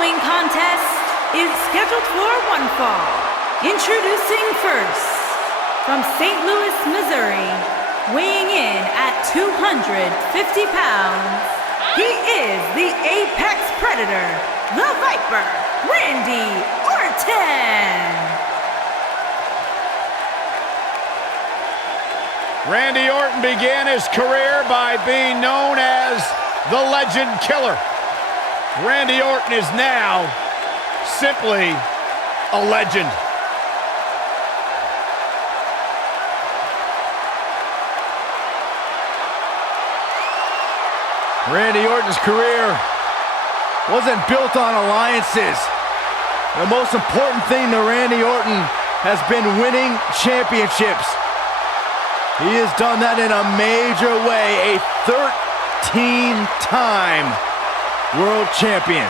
following contest is scheduled for one fall. Introducing first, from St. Louis, Missouri, weighing in at 250 pounds, he is the Apex Predator, the Viper, Randy Orton. Randy Orton began his career by being known as the Legend Killer. Randy Orton is now simply a legend. Randy Orton's career wasn't built on alliances. The most important thing to Randy Orton has been winning championships. He has done that in a major way, a 13-time world champion.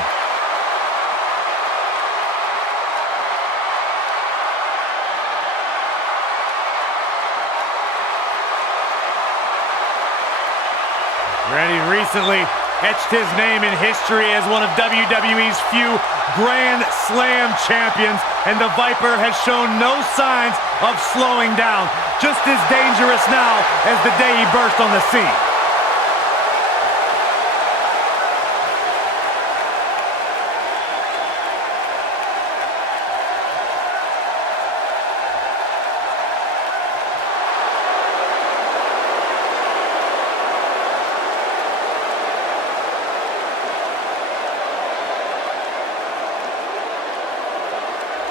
Randy recently etched his name in history as one of WWE's few Grand Slam champions, and the Viper has shown no signs of slowing down. Just as dangerous now as the day he burst on the scene.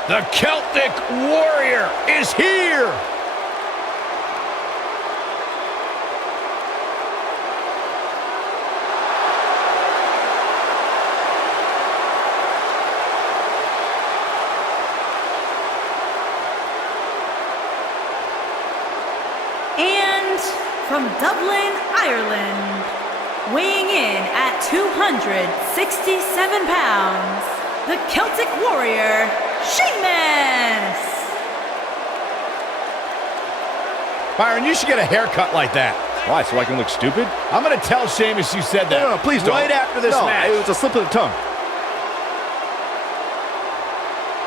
The Celtic Warrior is here! And from Dublin, Ireland, weighing in at 267 pounds, the Celtic Warrior, Sheamus! Byron, you should get a haircut like that. Why, so I can look stupid? I'm gonna tell Sheamus you said that. No, please don't. Right after this match. It was a slip of the tongue.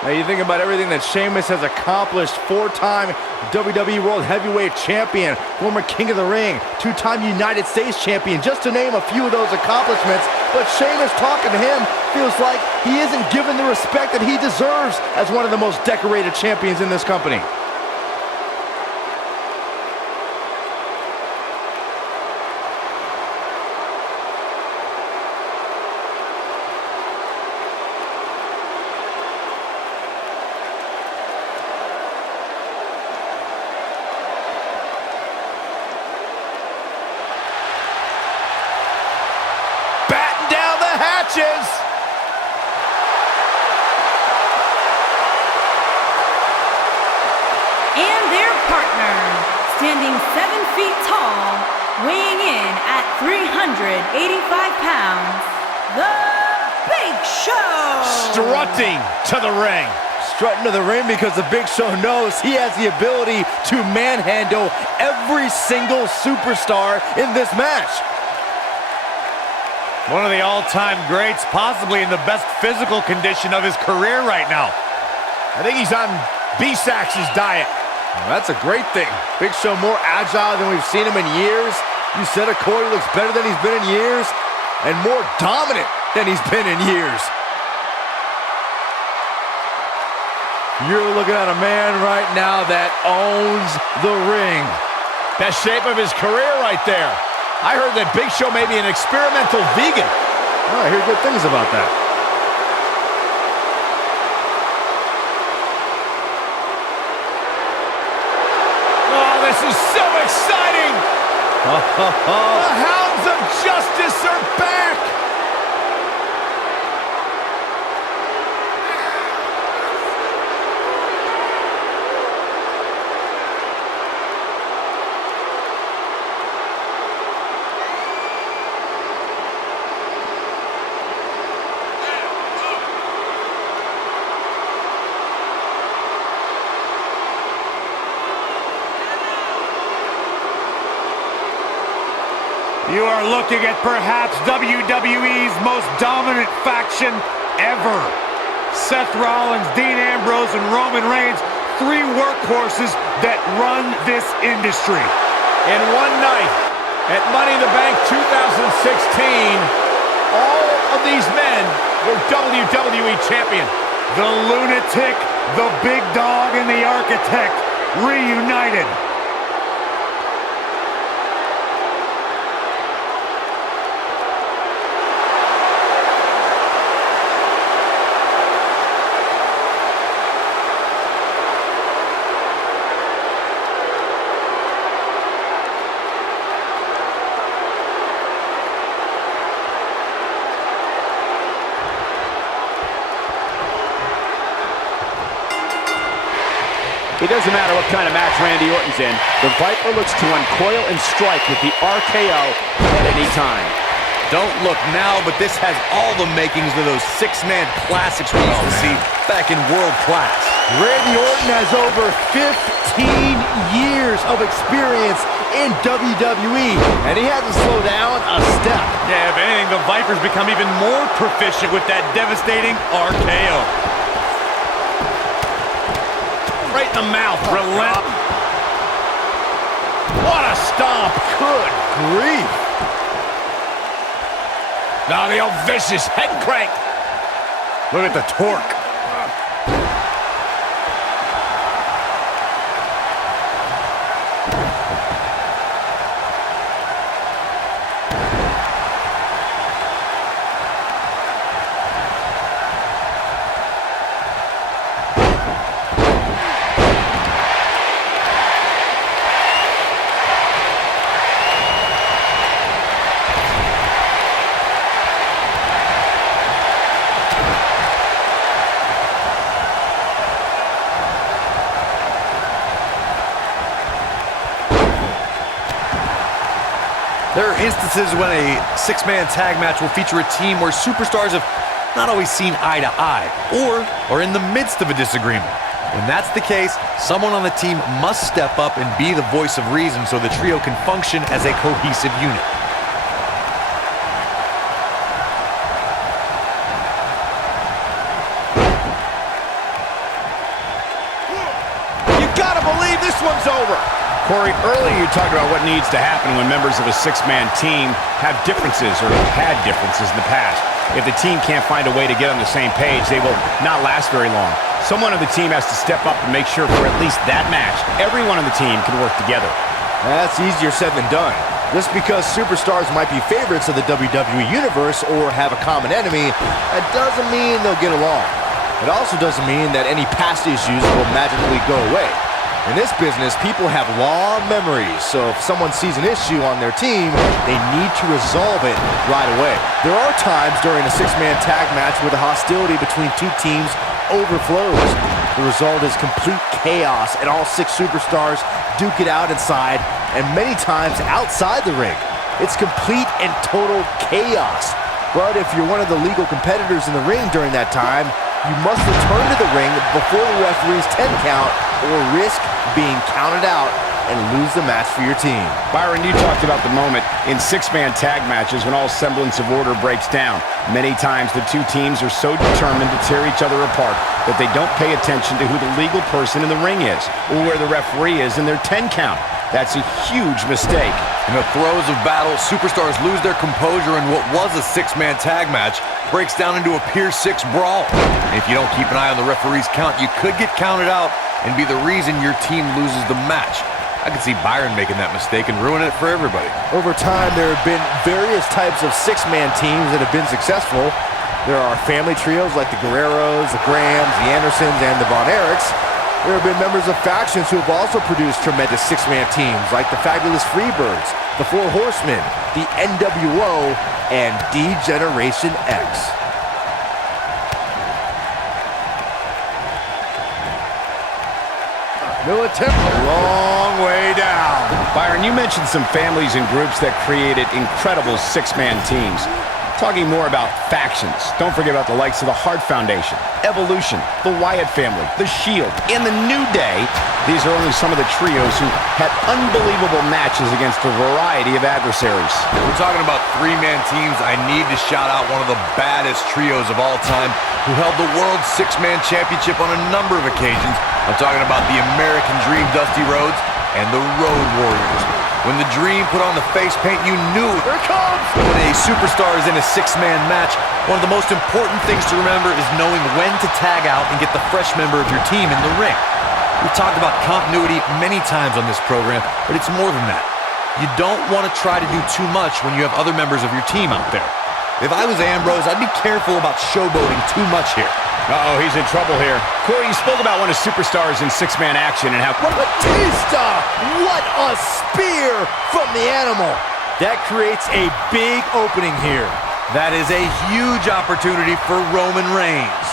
Now you think about everything that Sheamus has accomplished. 4-time WWE World Heavyweight Champion, former King of the Ring, 2-time United States Champion, just to name a few of those accomplishments. But Sheamus, talking to him, feels like he isn't given the respect that he deserves as one of the most decorated champions in this company. And their partner, standing 7 feet tall, weighing in at 385 pounds, the Big Show! Strutting to the ring. Strutting to the ring because the Big Show knows he has the ability to manhandle every single superstar in this match. One of the all-time greats, possibly in the best physical condition of his career right now. I think he's on B-Sax's diet. Well, that's a great thing. Big Show more agile than we've seen him in years. You said it, Corey, looks better than he's been in years, and more dominant than he's been in years. You're looking at a man right now that owns the ring. Best shape of his career right there. I heard that Big Show may be an experimental vegan. Oh, I hear good things about that. Oh, this is so exciting! The Hounds of Justice are back! You are looking at perhaps WWE's most dominant faction ever. Seth Rollins, Dean Ambrose, and Roman Reigns, 3 workhorses that run this industry. In one night, at Money in the Bank 2016, all of these men were WWE champion. The Lunatic, the Big Dog, and the Architect reunited. It doesn't matter what kind of match Randy Orton's in. The Viper looks to uncoil and strike with the RKO at any time. Don't look now, but this has all the makings of those 6-man classics we used to see back in world class. Randy Orton has over 15 years of experience in WWE, and he hasn't slowed down a step. Yeah, if anything, the Viper's become even more proficient with that devastating RKO. Right in the mouth. Relent. What a stomp. Good grief. Now the old vicious head crank. Look at the torque. There are instances when a 6-man tag match will feature a team where superstars have not always seen eye to eye or are in the midst of a disagreement. When that's the case, someone on the team must step up and be the voice of reason so the trio can function as a cohesive unit. You gotta believe this one's over. Corey, earlier you talked about what needs to happen when members of a 6-man team have differences or have had differences in the past. If the team can't find a way to get on the same page, they will not last very long. Someone on the team has to step up and make sure for at least that match, everyone on the team can work together. That's easier said than done. Just because superstars might be favorites of the WWE Universe or have a common enemy, that doesn't mean they'll get along. It also doesn't mean that any past issues will magically go away. In this business, people have long memories, so if someone sees an issue on their team, they need to resolve it right away. There are times during a 6-man tag match where the hostility between 2 teams overflows. The result is complete chaos, and all 6 superstars duke it out inside, and many times outside the ring. It's complete and total chaos. But if you're one of the legal competitors in the ring during that time, you must return to the ring before the referee's 10 count or risk being counted out and lose the match for your team. Byron, you talked about the moment in 6-man tag matches when all semblance of order breaks down. Many times the 2 teams are so determined to tear each other apart that they don't pay attention to who the legal person in the ring is or where the referee is in their 10 count. That's a huge mistake. In the throes of battle, superstars lose their composure, and what was a 6-man tag match breaks down into a Pier 6 brawl. And if you don't keep an eye on the referee's count, you could get counted out and be the reason your team loses the match. I could see Byron making that mistake and ruining it for everybody. Over time, there have been various types of 6-man teams that have been successful. There are family trios like the Guerreros, the Grahams, the Andersons, and the Von Erichs. There have been members of factions who have also produced tremendous 6-man teams like the Fabulous Freebirds, the 4 Horsemen, the NWO, and D-Generation X. Military. A long way down. Byron, you mentioned some families and groups that created incredible 6-man teams. Talking more about factions, don't forget about the likes of the Hart Foundation, Evolution, the Wyatt family, the Shield, and the New Day These are only some of the trios who had unbelievable matches against a variety of adversaries. We're talking about three-man teams. I need to shout out one of the baddest trios of all time who held the World Six-Man Championship on a number of occasions. I'm talking about the American Dream, Dusty Rhodes, and the Road Warriors. When the Dream put on the face paint, you knew here it comes. When a superstar is in a six-man match, one of the most important things to remember is knowing when to tag out and get the fresh member of your team in the ring. We've talked about continuity many times on this program, but it's more than that. You don't want to try to do too much when you have other members of your team out there. If I was Ambrose, I'd be careful about showboating too much here. Uh-oh, he's in trouble here. Corey, you spoke about one of superstars in six-man action and how... What a Batista! What a spear from the animal! That creates a big opening here. That is a huge opportunity for Roman Reigns.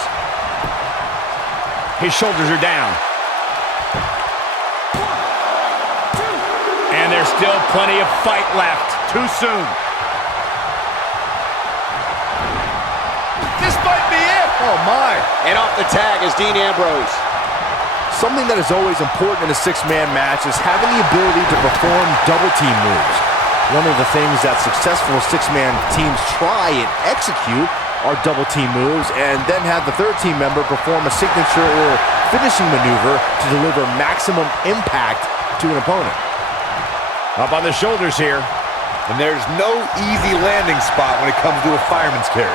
His shoulders are down. And there's still plenty of fight left. Too soon. This might be it! Oh my! And off the tag is Dean Ambrose. Something that is always important in a six-man match is having the ability to perform double-team moves. One of the things that successful six-man teams try and execute are double-team moves, and then have the third team member perform a signature or finishing maneuver to deliver maximum impact to an opponent. Up on the shoulders here. And there's no easy landing spot when it comes to a fireman's carry.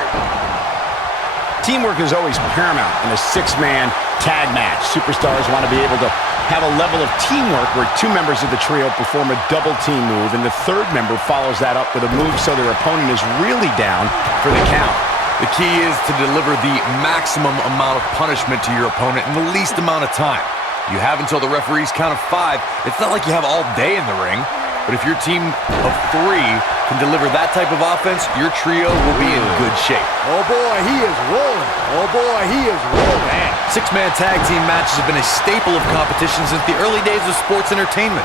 Teamwork is always paramount in a six-man tag match. Superstars want to be able to have a level of teamwork where two members of the trio perform a double-team move, and the third member follows that up with a move so their opponent is really down for the count. The key is to deliver the maximum amount of punishment to your opponent in the least amount of time. You have until the referee's count of 5. It's not like you have all day in the ring. But if your team of 3 can deliver that type of offense, your trio will be in good shape. Oh boy, he is rolling. Oh boy, he is rolling. Man, six-man tag team matches have been a staple of competition since the early days of sports entertainment.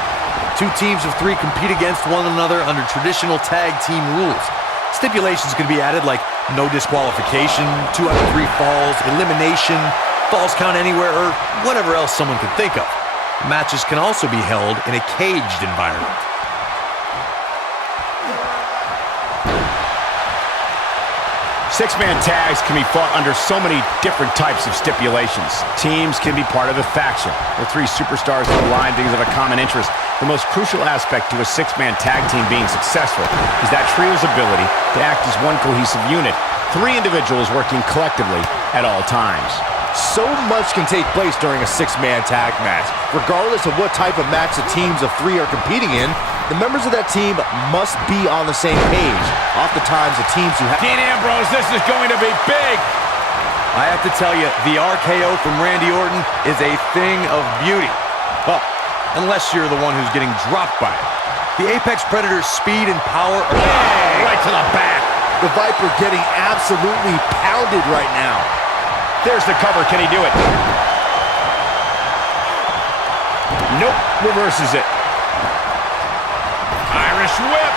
Two teams of 3 compete against one another under traditional tag team rules. Stipulations can be added like no disqualification, 2 out of 3 falls, elimination, falls count anywhere, or whatever else someone could think of. Matches can also be held in a caged environment. Six-man tags can be fought under so many different types of stipulations. Teams can be part of a faction, where 3 superstars are aligned because of a common interest. The most crucial aspect to a six-man tag team being successful is that trio's ability to act as one cohesive unit, 3 individuals working collectively at all times. So much can take place during a six-man tag match. Regardless of what type of match the teams of 3 are competing in, the members of that team must be on the same page. Oftentimes, the teams who have... Dean Ambrose, this is going to be big! I have to tell you, the RKO from Randy Orton is a thing of beauty. Well, unless you're the one who's getting dropped by it. The Apex Predator's speed and power are... Right to the back! The Viper getting absolutely pounded right now. There's the cover. Can he do it? Nope. Reverses it. Irish whip.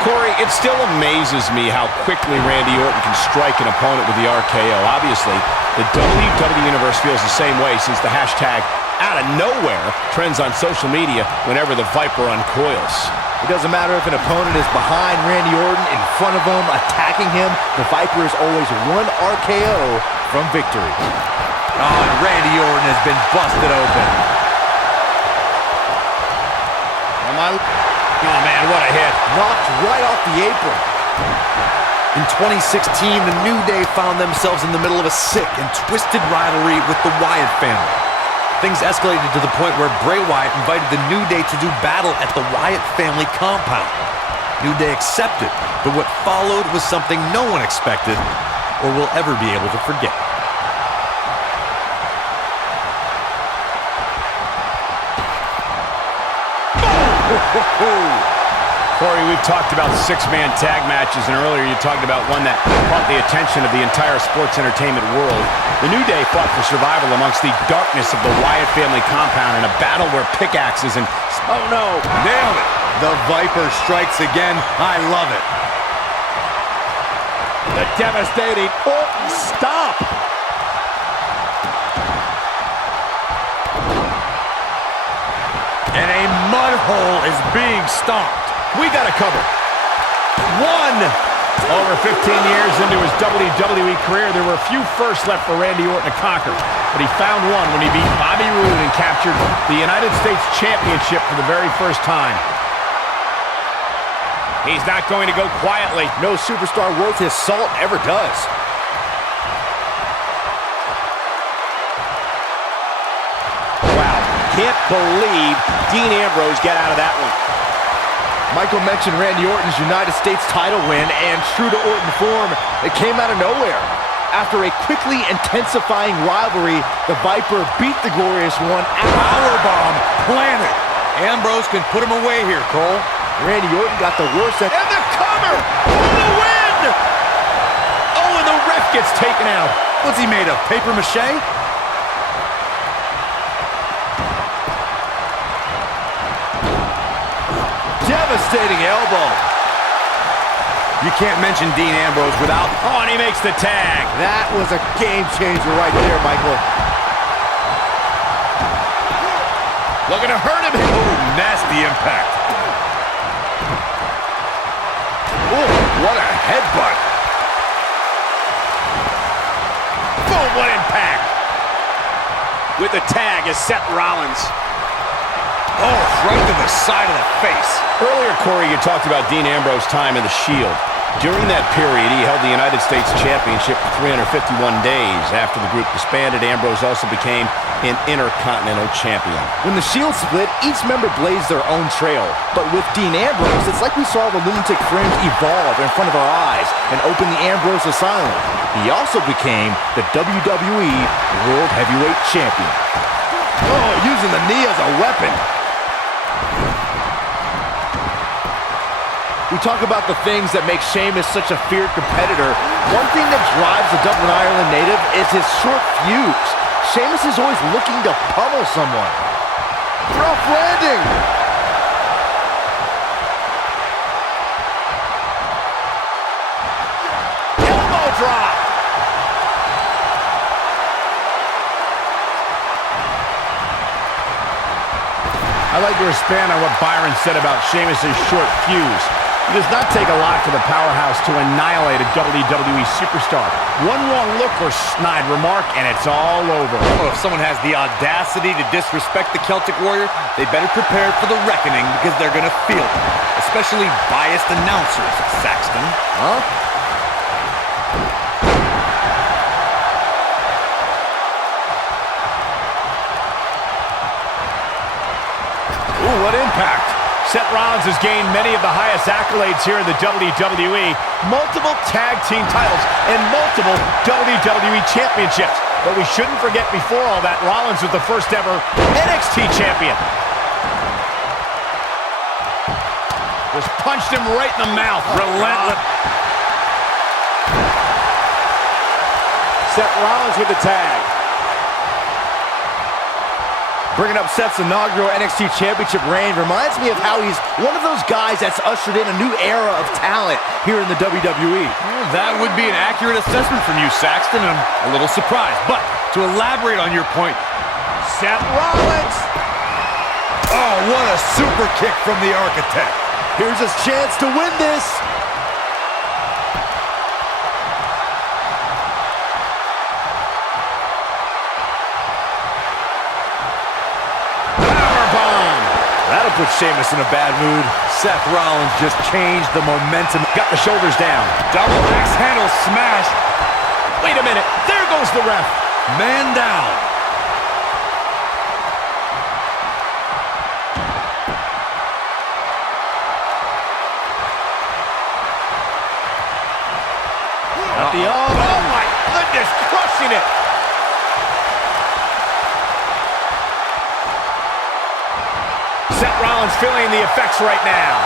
Corey, it still amazes me how quickly Randy Orton can strike an opponent with the RKO. Obviously, the WWE Universe feels the same way since the hashtag out of nowhere trends on social media whenever the Viper uncoils. It doesn't matter if an opponent is behind Randy Orton, in front of him, attacking him. The Viper is always one RKO from victory. Oh, and Randy Orton has been busted open. Oh, man, what a hit. Knocked right off the apron. In 2016, the New Day found themselves in the middle of a sick and twisted rivalry with the Wyatt family. Things escalated to the point where Bray Wyatt invited the New Day to do battle at the Wyatt family compound. New Day accepted, but what followed was something no one expected or will ever be able to forget. Corey, we've talked about six-man tag matches, and earlier you talked about one that caught the attention of the entire sports entertainment world. The New Day fought for survival amongst the darkness of the Wyatt family compound in a battle where pickaxes and... Oh, no! Nailed it! The Viper strikes again. I love it. The devastating Orton stop! And a mud hole is being stomped. We got it covered. One. Over 15 years into his WWE career, there were a few firsts left for Randy Orton to conquer. But he found one when he beat Bobby Roode and captured the United States Championship for the very first time. He's not going to go quietly. No superstar worth his salt ever does. Wow, can't believe Dean Ambrose got out of that one. Michael mentioned Randy Orton's United States title win, and true to Orton form, it came out of nowhere. After a quickly intensifying rivalry, the Viper beat the Glorious One. Powerbomb planted. Ambrose can put him away here, Cole. Randy Orton got the worst end. And the cover for the win! Oh, and the ref gets taken out. What's he made of, paper mache? Devastating elbow. You can't mention Dean Ambrose without... Oh, and he makes the tag. That was a game changer right there, Michael. Looking to hurt him. Oh, nasty impact. Oh, what a headbutt. Boom, what impact. With the tag is Seth Rollins. Oh, right to the side of the face. Earlier, Corey, you talked about Dean Ambrose's time in the Shield. During that period, he held the United States Championship for 351 days. After the group disbanded, Ambrose also became an Intercontinental Champion. When the Shield split, each member blazed their own trail. But with Dean Ambrose, it's like we saw the lunatic fringe evolve in front of our eyes and open the Ambrose Asylum. He also became the WWE World Heavyweight Champion. Oh, using the knee as a weapon. We talk about the things that make Sheamus such a feared competitor. One thing that drives the Dublin, Ireland native is his short fuse. Sheamus is always looking to pummel someone. Rough landing. Elbow drop. I'd like to expand on what Byron said about Sheamus' short fuse. It does not take a lot for the powerhouse to annihilate a WWE superstar. One wrong look or snide remark, and it's all over. Well, if someone has the audacity to disrespect the Celtic Warrior, they better prepare for the reckoning because they're going to feel it. Especially biased announcers, Saxton. Huh? Ooh, what impact. Seth Rollins has gained many of the highest accolades here in the WWE, multiple tag team titles, and multiple WWE championships. But we shouldn't forget before all that, Rollins was the first ever NXT champion. Just punched him right in the mouth. Relentless. Seth Rollins with the tag. Bringing up Seth's inaugural NXT Championship reign reminds me of how he's one of those guys that's ushered in a new era of talent here in the WWE. Well, that would be an accurate assessment from you, Saxton. I'm a little surprised. But to elaborate on your point, Seth Rollins. oh, what a super kick from the Architect. Here's his chance to win this. That'll put Sheamus in a bad mood. Seth Rollins just changed the momentum. Got the shoulders down. Double axe handle smash. Wait a minute. There goes the ref. Man down. Oh my goodness, crushing it. Seth Rollins feeling the effects right now.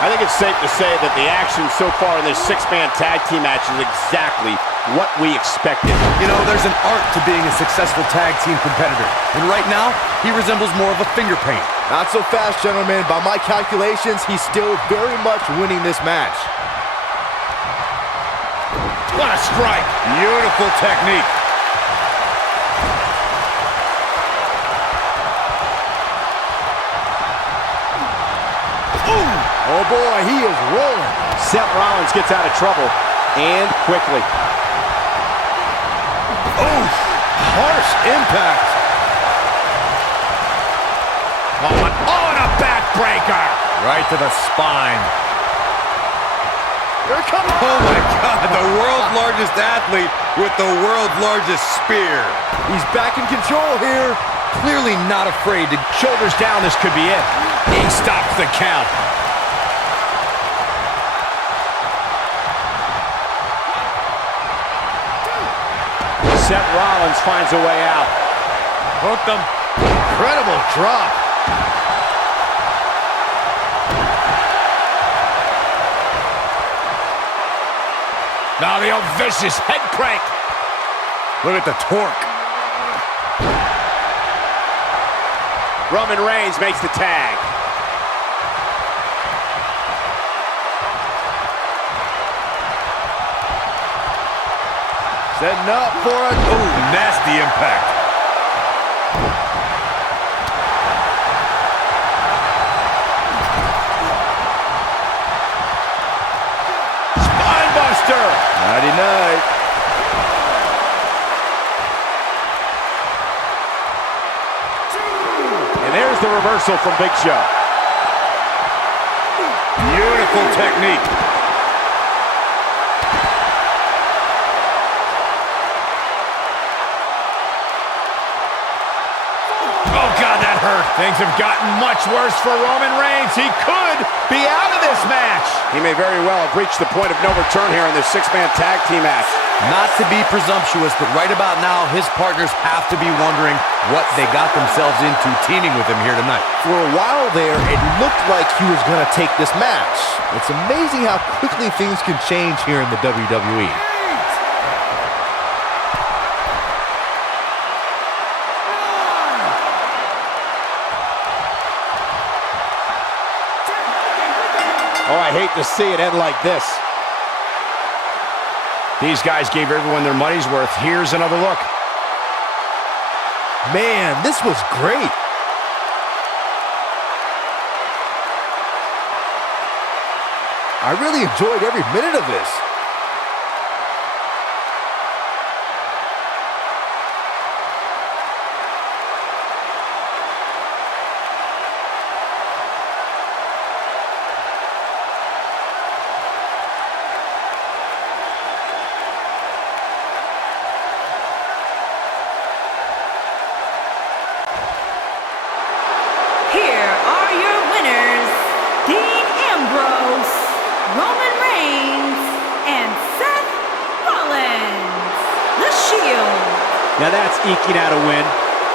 I think it's safe to say that the action so far in this six-man tag team match is exactly what we expected. You know, there's an art to being a successful tag team competitor. And right now, he resembles more of a finger paint. Not so fast, gentlemen. By my calculations, he's still very much winning this match. What a strike. Beautiful technique. Ooh! Oh boy, he is rolling. Seth Rollins gets out of trouble, and quickly. Oh, harsh impact. Oh, and a backbreaker. Right to the spine. Here it comes. Oh my God, the world's largest athlete with the world's largest spear. He's back in control here. Clearly not afraid to... Shoulders down, this could be it. He stops the count. Seth Rollins finds a way out. Hooked him. Incredible drop. Now the old vicious head crank. Look at the torque. Roman Reigns makes the tag. Setting up for a... Oh, nasty impact. Spinebuster. Nighty-night. And there's the reversal from Big Show. Beautiful technique. Oh, God, that hurt. Things have gotten much worse for Roman Reigns. He could be out of this match. He may very well have reached the point of no return here in this six-man tag team match. Not to be presumptuous, but right about now, his partners have to be wondering what they got themselves into teaming with him here tonight. For a while there, it looked like he was going to take this match. It's amazing how quickly things can change here in the WWE. Oh, I hate to see it end like this. These guys gave everyone their money's worth. Here's another look. Man, this was great. I really enjoyed every minute of this. Here are your winners, Dean Ambrose, Roman Reigns, and Seth Rollins. The Shield. Now that's eking out a win.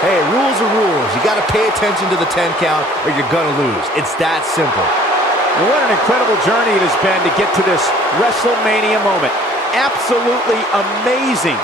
Hey, rules are rules. You got to pay attention to the 10 count or you're going to lose. It's that simple. And what an incredible journey it has been to get to this WrestleMania moment. Absolutely amazing